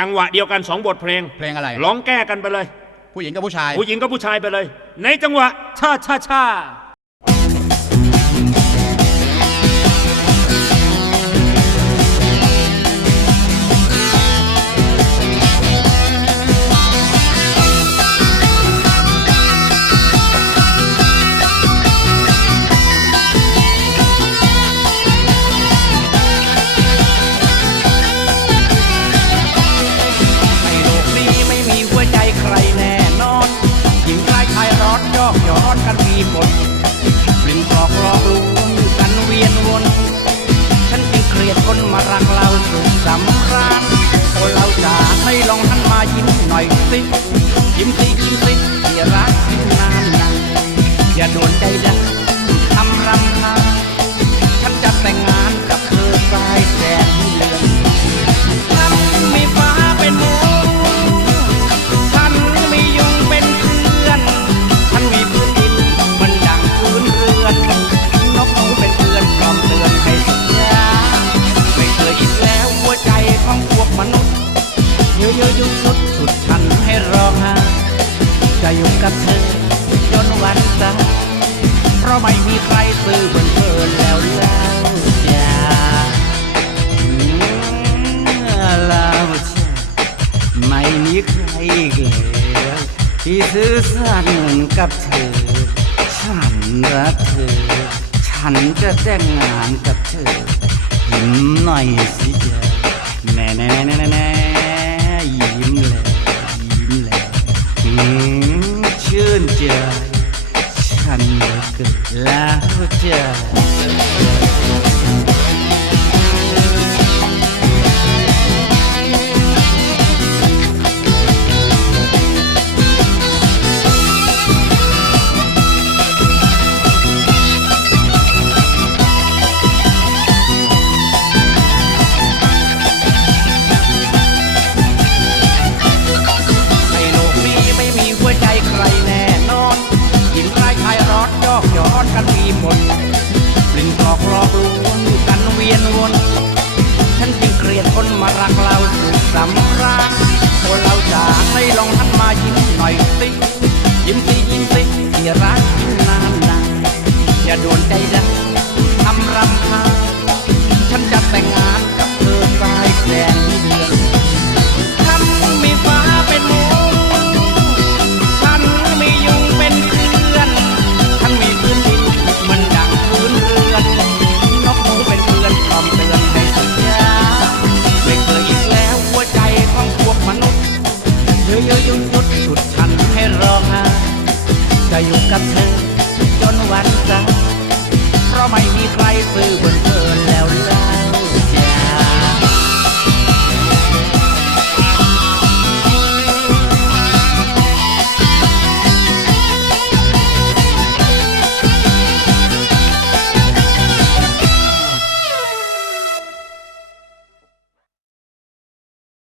จังหวะเดียวกันสองบทเพลง เพลงอะไรร้องแก้กันไปเลย ผู้หญิงกับผู้ชาย ผู้หญิงกับผู้ชายไปเลย ในจังหวะชาชาชา ยิ้มหน่อยสิยิ้มสิยิ้มสิที่รักที่นานนานอย่าโดนใจดัน จะอยู่กับเธอจนวันตายเพราะไม่มีใครซื้อเหมือนเธอแล้วแล้วจ้าเราไม่มีใครอีกแล้วที่ซื่อสัตย์กับเธอ ฉันรักเธอ ฉันจะแต่งงานกับเธอยิ้มหน่อยสิเธอแน่แน่แน่แน่ ฉันเหลื รอกหลอกลวงกันเวียนวนฉันจึงเกลียดคนมารักเราสุดสำราญคนเราจากให้ลองหันมายิ้มหน่อยสิยิ้มสิยิ้มสิที่รักยิ่งนานนานอย่าโดนใจดัน จะอยู่กับเธอจนวันตายเพราะไม่มีใครซื้อบนเธอ